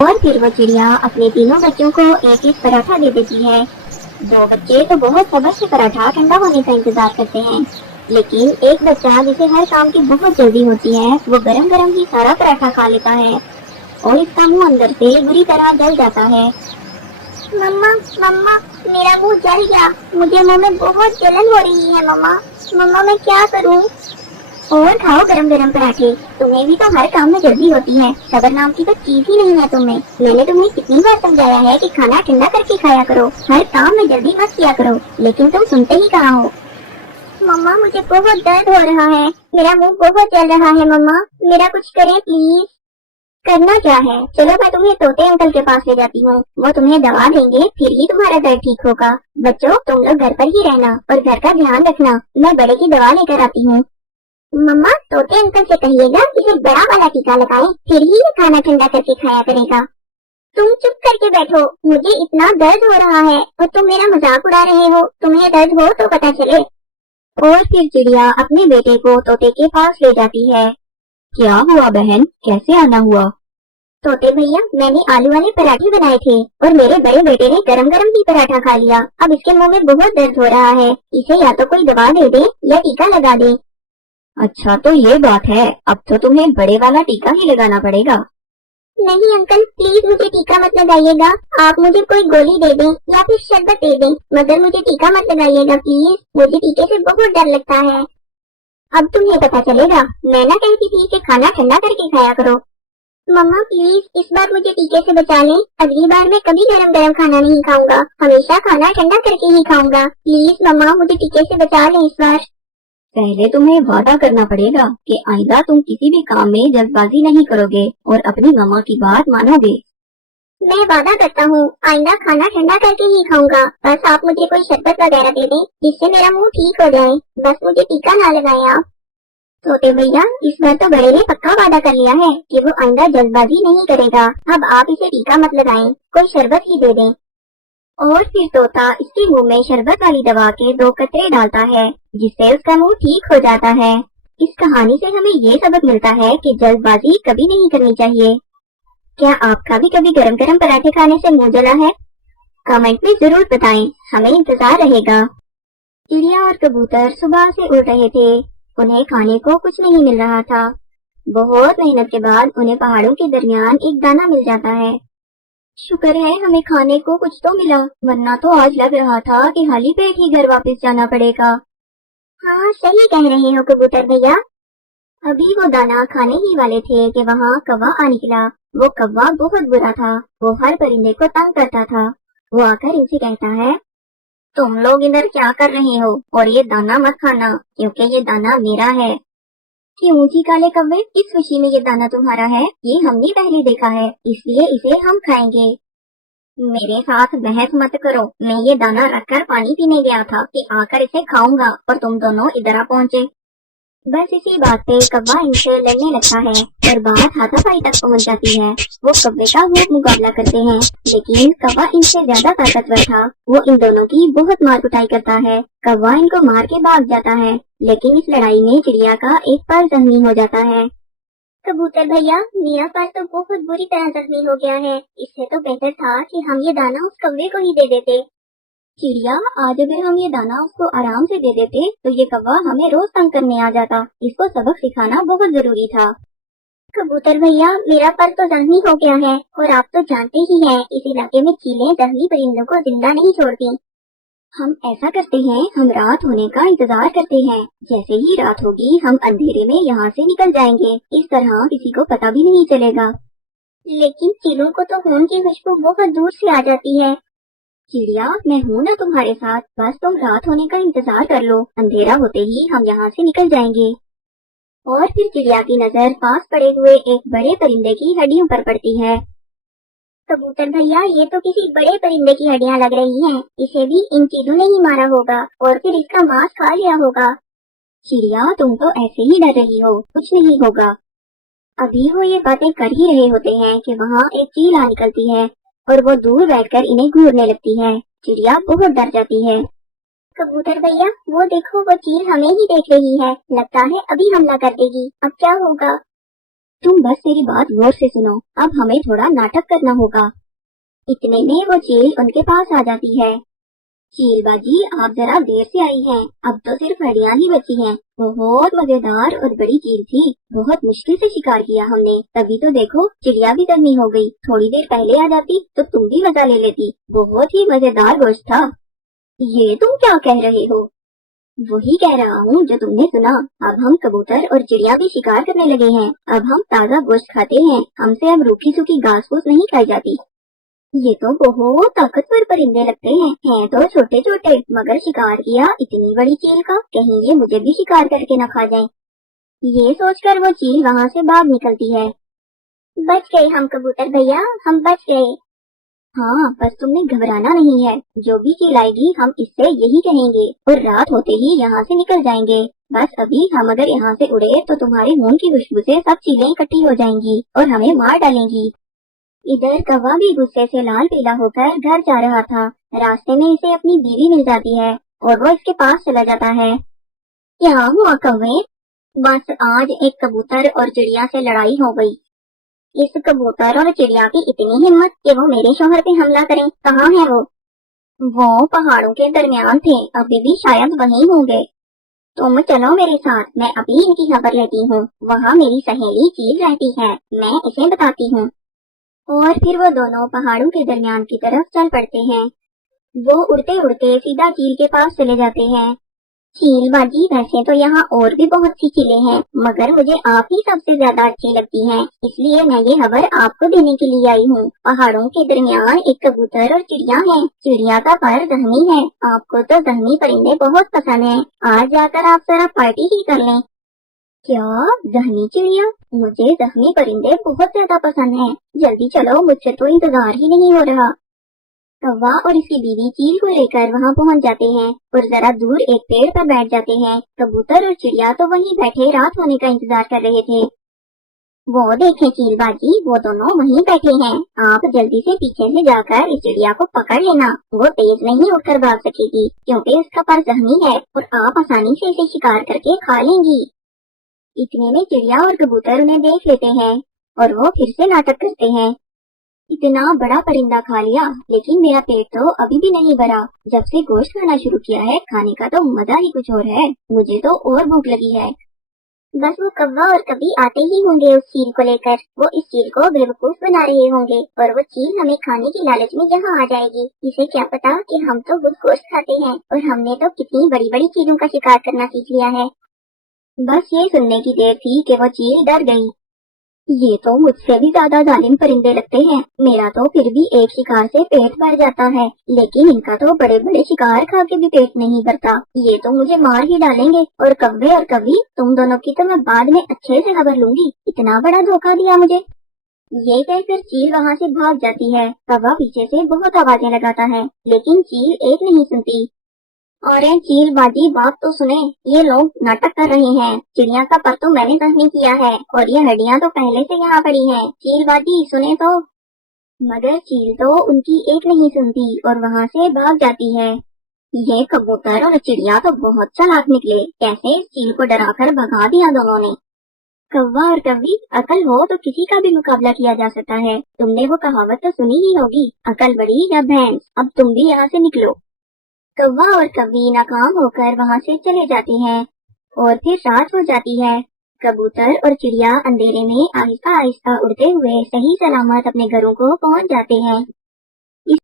और फिर वो चिड़िया अपने तीनों बच्चों को एक एक पराठा दे देती है। दो बच्चे तो बहुत सब्र से पराठा ठंडा होने का इंतजार करते हैं, लेकिन एक बच्चा जिसे हर काम की बहुत जल्दी होती है, वो गरम गरम ही सारा पराठा खा लेता है और इसका मुंह अंदर से बुरी तरह जल जाता है। मम्मा मम्मा, मेरा मुंह जल गया, मुझे मुंह में बहुत जलन हो रही है। मम्मा मम्मा, मैं क्या करूं? और खाओ गरम गरम पराठे, तुम्हें भी तो हर काम में जल्दी होती है, सब्र नाम की तो चीज ही नहीं है तुम्हें। मैंने तुम्हें कितनी बार समझाया है कि खाना ठंडा करके खाया करो, हर काम में जल्दी मत किया करो, लेकिन तुम सुनते ही कहाँ हो। मम्मा, मुझे बहुत दर्द हो रहा है, मेरा मुंह बहुत जल रहा है। मम्मा, मेरा कुछ करें प्लीज। करना क्या है, चलो मैं तुम्हें तोते अंकल के पास ले जाती हूँ, वो तुम्हें दवा देंगे, फिर ही तुम्हारा दर्द ठीक होगा। बच्चों, तुम लोग घर पर ही रहना और घर का ध्यान रखना, मैं बड़े की दवा लेकर आती हूँ। मम्मा, तोते अंकल से कहिएगा इसे बड़ा वाला टीका लगाए, फिर ही ये खाना ठंडा करके खाया करेगा। तुम चुप करके बैठो, मुझे इतना दर्द हो रहा है और तुम मेरा मजाक उड़ा रहे हो, तुम्हें दर्द हो तो पता चले। और फिर चिड़िया अपने बेटे को तोते के पास ले जाती है। क्या हुआ बहन, कैसे आना हुआ? तोते भैया, मैंने आलू वाले पराठे बनाए थे और मेरे बड़े बेटे ने गरम गरम ही पराठा खा लिया, अब इसके मुंह में बहुत दर्द हो रहा है, इसे या तो कोई दवा दे दे या टीका लगा दे। अच्छा तो ये बात है, अब तो तुम्हें बड़े वाला टीका ही लगाना पड़ेगा। नहीं अंकल, प्लीज मुझे टीका मत लगाइएगा, आप मुझे कोई गोली दे दें या फिर शरबत दे दें, मगर मुझे टीका मत लगाइएगा प्लीज, मुझे टीके से बहुत डर लगता है। अब तुम्हें पता चलेगा, मैं ना कहती थी कि खाना ठंडा करके खाया करो। मम्मा प्लीज इस बार मुझे टीके से बचा लें, अगली बार मैं कभी गरम गरम खाना नहीं खाऊंगा, हमेशा खाना ठंडा करके ही खाऊंगा, प्लीज मम्मा मुझे टीके से बचा लें इस बार। पहले तुम्हें वादा करना पड़ेगा कि आइंदा तुम किसी भी काम में जल्दबाजी नहीं करोगे और अपनी मम्मा की बात मानोगे। मैं वादा करता हूँ, आइंदा खाना ठंडा करके ही खाऊंगा, बस आप मुझे कोई शरबत वगैरह दे दें जिससे मेरा मुंह ठीक हो जाए, बस मुझे टीका ना लगाएं आप। तोते भैया, इस बार तो बड़े ने पक्का वादा कर लिया है कि वो आइंदा जल्दबाजी नहीं करेगा, अब आप इसे टीका मत लगाएं, कोई शरबत ही दे दें। और फिर तोता इसके मुंह में शरबत वाली दवा के 2 कतरे डालता है, जिससे उसका मुंह ठीक हो जाता है। इस कहानी से हमें ये सबक मिलता है कि जल्दबाजी कभी नहीं करनी चाहिए। क्या आपका भी कभी गरम गरम पराठे खाने से मुंह जला है? कमेंट में जरूर बताएं, हमें इंतजार रहेगा। चिड़िया और कबूतर सुबह से उड़ रहे थे, उन्हें खाने को कुछ नहीं मिल रहा था। बहुत मेहनत के बाद उन्हें पहाड़ों के दरमियान एक दाना मिल जाता है। शुक्र है हमें खाने को कुछ तो मिला, वरना तो आज लग रहा था कि खाली पेट ही घर वापस जाना पड़ेगा। हाँ सही कह रहे हो कबूतर भैया। अभी वो दाना खाने ही वाले थे कि वहाँ कौवा आ निकला। वो कौवा बहुत बुरा था, वो हर परिंदे को तंग करता था। वो आकर इनसे कहता है, तुम लोग इधर क्या कर रहे हो, और ये दाना मत खाना क्योंकि ये दाना मेरा है। क्यों जी काले कौवे, किस खुशी में ये दाना तुम्हारा है? ये हमने पहले देखा है, इसलिए इसे हम खाएंगे। मेरे साथ बहस मत करो, मैं ये दाना रखकर पानी पीने गया था कि आकर इसे खाऊंगा और तुम दोनों इधर आ पहुँचे। बस इसी बात पे कौवा इनसे लड़ने लगता है और बात हाथापाई तक पहुंच जाती है। वो कौवे का खूब मुकाबला करते हैं, लेकिन कौवा इनसे ज्यादा ताकतवर था। वो इन दोनों की बहुत मार कुटाई करता है। कौवा इनको मार के भाग जाता है, लेकिन इस लड़ाई में चिड़िया का एक पैर जख्मी हो जाता है। कबूतर भैया, मेरा पैर तो बहुत बुरी तरह जख्मी हो गया है, इससे तो बेहतर था कि हम ये दाना उस कौवे को ही दे देते। चिड़िया, आज अगर हम ये दाना उसको आराम से दे देते तो ये कौवा हमें रोज तंग करने आ जाता, इसको सबक सिखाना बहुत जरूरी था। कबूतर भैया, मेरा पर तो जख्मी हो गया है और आप तो जानते ही हैं इस इलाके में चीलें जख्मी परिंदों को जिंदा नहीं छोड़ती। हम ऐसा करते हैं, हम रात होने का इंतजार करते हैं, जैसे ही रात होगी हम अंधेरे में यहाँ से निकल जाएंगे, इस तरह किसी को पता भी नहीं चलेगा। लेकिन चीलों को तो खून की खुशबू बहुत दूर से आ जाती है। चिड़िया, मैं हूँ ना तुम्हारे साथ, बस तुम रात होने का इंतजार कर लो, अंधेरा होते ही हम यहाँ से निकल जाएंगे। और फिर चिड़िया की नजर पास पड़े हुए एक बड़े परिंदे की हड्डियों पर पड़ती है। कबूतर भैया, ये तो किसी बड़े परिंदे की हड्डियाँ लग रही हैं, इसे भी इन चीलों ने ही मारा होगा और फिर इसका मांस खा लिया होगा। चिड़िया, तुम तो ऐसे ही डर रही हो, कुछ नहीं होगा। अभी वो ये बातें कर ही रहे होते हैं कि वहाँ एक चील आ निकलती है और वो दूर बैठकर इन्हें घूरने लगती है। चिड़िया बहुत डर जाती है। कबूतर भैया, वो देखो, वो चील हमें ही देख रही है, लगता है अभी हमला कर देगी, अब क्या होगा? तुम बस मेरी बात गौर से सुनो, अब हमें थोड़ा नाटक करना होगा। इतने में वो चील उनके पास आ जाती है। चील बाजी, आप जरा देर से आई हैं, अब तो सिर्फ हड्डियां ही बची हैं। बहुत मजेदार और बड़ी चील थी, बहुत मुश्किल से शिकार किया हमने, तभी तो देखो चिड़िया भी दर्मी हो गई। थोड़ी देर पहले आ जाती तो तुम भी मजा ले लेती, बहुत ही मजेदार गोश्त था। ये तुम क्या कह रहे हो? वही कह रहा हूँ जो तुमने सुना। अब हम कबूतर और चिड़िया भी शिकार करने लगे हैं। अब हम ताज़ा गोश्त खाते हैं, हमसे अब रूखी सूखी घास फूस नहीं खाई जाती। ये तो बहुत ताकतवर परिंदे लगते हैं तो छोटे छोटे, मगर शिकार किया इतनी बड़ी चील का, कहीं ये मुझे भी शिकार करके न खा जाए। ये सोचकर वो चील वहाँ से भाग निकलती है। बच गए हम कबूतर भैया, हम बच गए। हाँ, बस तुमने घबराना नहीं है, जो भी चील आएगी हम इससे यही कहेंगे और रात होते ही यहाँ से निकल जाएंगे। बस अभी हम अगर यहाँ से उड़े तो तुम्हारे मुंह की खुशबू से सब चीलें इकट्ठी हो जाएंगी और हमें मार डालेंगी। इधर कौवा भी गुस्से से लाल पीला होकर घर जा रहा था। रास्ते में इसे अपनी बीवी मिल जाती है और वो इसके पास चला जाता है। क्या हुआ कौवे? बस आज एक कबूतर और चिड़िया से लड़ाई हो गई। इस कबूतर और चिड़िया की इतनी हिम्मत कि वो मेरे शौहर पे हमला करें। कहाँ है वो? वो पहाड़ों के दरमियान थे, अभी भी शायद वहीं होंगे। तुम चलो मेरे साथ, मैं अभी इनकी खबर लेती हूँ। वहाँ मेरी सहेली चील रहती है, मैं इसे बताती हूँ। और फिर वो दोनों पहाड़ों के दरमियान की तरफ चल पड़ते हैं। वो उड़ते उड़ते सीधा चील के पास चले जाते हैं। चील बाजी, वैसे तो यहाँ और भी बहुत सी चीलें हैं, मगर मुझे आप ही सबसे ज्यादा अच्छी लगती हैं, इसलिए मैं ये खबर आपको देने के लिए आई हूँ। पहाड़ों के दरमियान एक कबूतर और चिड़िया है। चिड़िया का पर जहनी है, आपको तो जहनी परिंदे बहुत पसंद हैं। आज जाकर आप जरा पार्टी ही कर लें। क्या? जहनी चिड़िया? मुझे जहनी परिंदे बहुत ज्यादा पसंद हैं। जल्दी चलो, मुझसे तो इंतजार ही नहीं हो रहा। कौवा और इसकी बीवी चील को लेकर वहाँ पहुँच जाते हैं और जरा दूर एक पेड़ पर बैठ जाते हैं। कबूतर और चिड़िया तो वहीं बैठे रात होने का इंतजार कर रहे थे। वो देखे चील बाजी, वो दोनों वहीं बैठे हैं। आप जल्दी से पीछे से जाकर इस चिड़िया को पकड़ लेना, वो तेज नहीं उठकर भाग सकेगी क्योंकि उसका पर जहनी है और आप आसानी से इसे शिकार करके खा लेंगी। इतने में चिड़िया और कबूतर उन्हें देख लेते हैं और वो फिर से नाटक करते हैं। इतना बड़ा परिंदा खा लिया, लेकिन मेरा पेट तो अभी भी नहीं भरा। जब से गोश्त खाना शुरू किया है, खाने का तो मजा ही कुछ और है। मुझे तो और भूख लगी है। बस वो कौवा और कभी आते ही होंगे उस चील को लेकर। वो इस चील को बेवकूफ बना रहे होंगे और वो चील हमें खाने की लालच में यहाँ आ जाएगी। इसे क्या पता कि हम तो खुद गोश्त खाते हैं और हमने तो कितनी बड़ी बड़ी चीजों का शिकार करना सीख लिया है। बस ये सुनने की देर थी कि वो चील डर गई। ये तो मुझसे भी ज्यादा जालिम परिंदे लगते हैं। मेरा तो फिर भी एक शिकार से पेट भर जाता है, लेकिन इनका तो बड़े बड़े शिकार खा के भी पेट नहीं भरता। ये तो मुझे मार ही डालेंगे। और कव्वे और कवि, तुम दोनों की तो मैं बाद में अच्छे से खबर लूंगी। इतना बड़ा धोखा दिया मुझे। ये कहकर चील वहाँ से भाग जाती है। कौवा पीछे से बहुत आवाजें लगाता है, लेकिन चील एक नहीं सुनती। और चील बाजी, बात तो सुने, ये लोग नाटक कर रहे हैं। चिड़िया का पर तो मैंने जख्मी किया है और ये हड्डियां तो पहले से यहाँ पड़ी हैं। चील बाजी सुने तो। मगर चील तो उनकी एक नहीं सुनती और वहाँ से भाग जाती है। ये कबूतर और चिड़िया तो बहुत चालाक निकले, कैसे इस चील को डराकर भगा दिया दोनों ने। कौवा और कवि, अकल हो तो किसी का भी मुकाबला किया जा सकता है। तुमने वो कहावत तो सुनी ही होगी, अकल बड़ी या भैंस। अब तुम भी यहाँ से निकलो। कौवा और कवि नाकाम होकर वहाँ से चले जाते हैं और फिर रात हो जाती है। कबूतर और चिड़िया अंधेरे में आहिस्ता आहिस्ता उड़ते हुए सही सलामत अपने घरों को पहुँच जाते हैं।